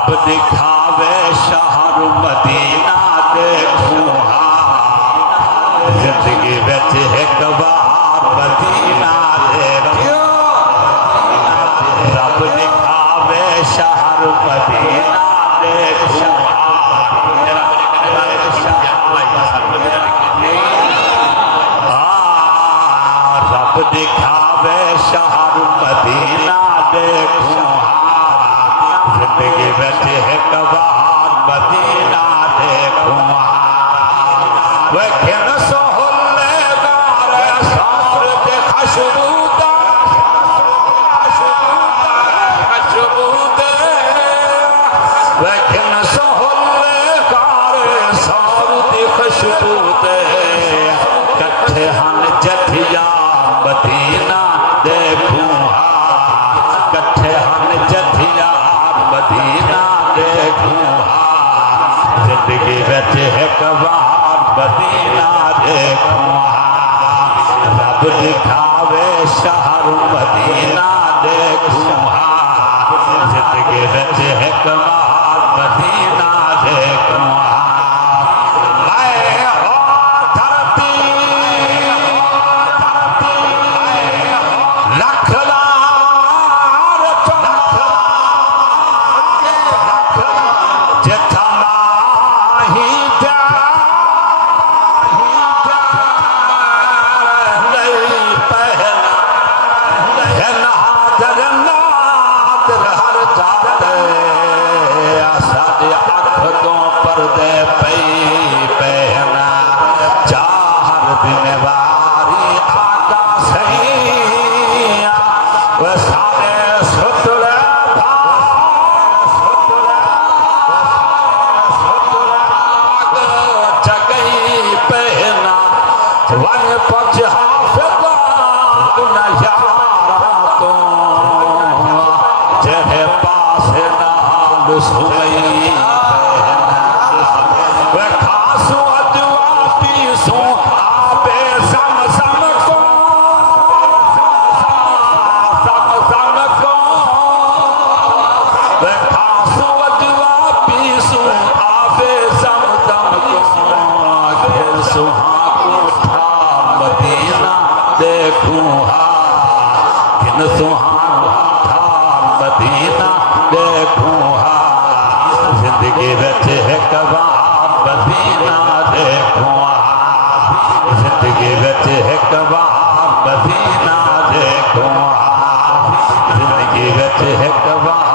रब दिखावे शहर मदीना देखूं जिंदगी बिच एक बार मदीना देखूं रब दिखावे शहर मदीना देखूं रब दिखावे शहर मदीना देखूं जिंदगी बिच एक बार मदीना देखूं वह सोहले गारे सार दे खुशबूदा वह सोहले गारे सार दी खुशबूदे कट्ठे हन जथिया मदीना देखूं कट्ठे हन जथिया मदीना देखूं जिंदगी बिच एक बार मदीना देखूं रब दिखावे शहर मदीना देखूं जिंदगी बिच एक बार मदीना देखूं जिंदगी बिच एक बार मदीना देखूं जिंदगी बिच एक बार मदीना देखूं जिंदगी बिच एक बार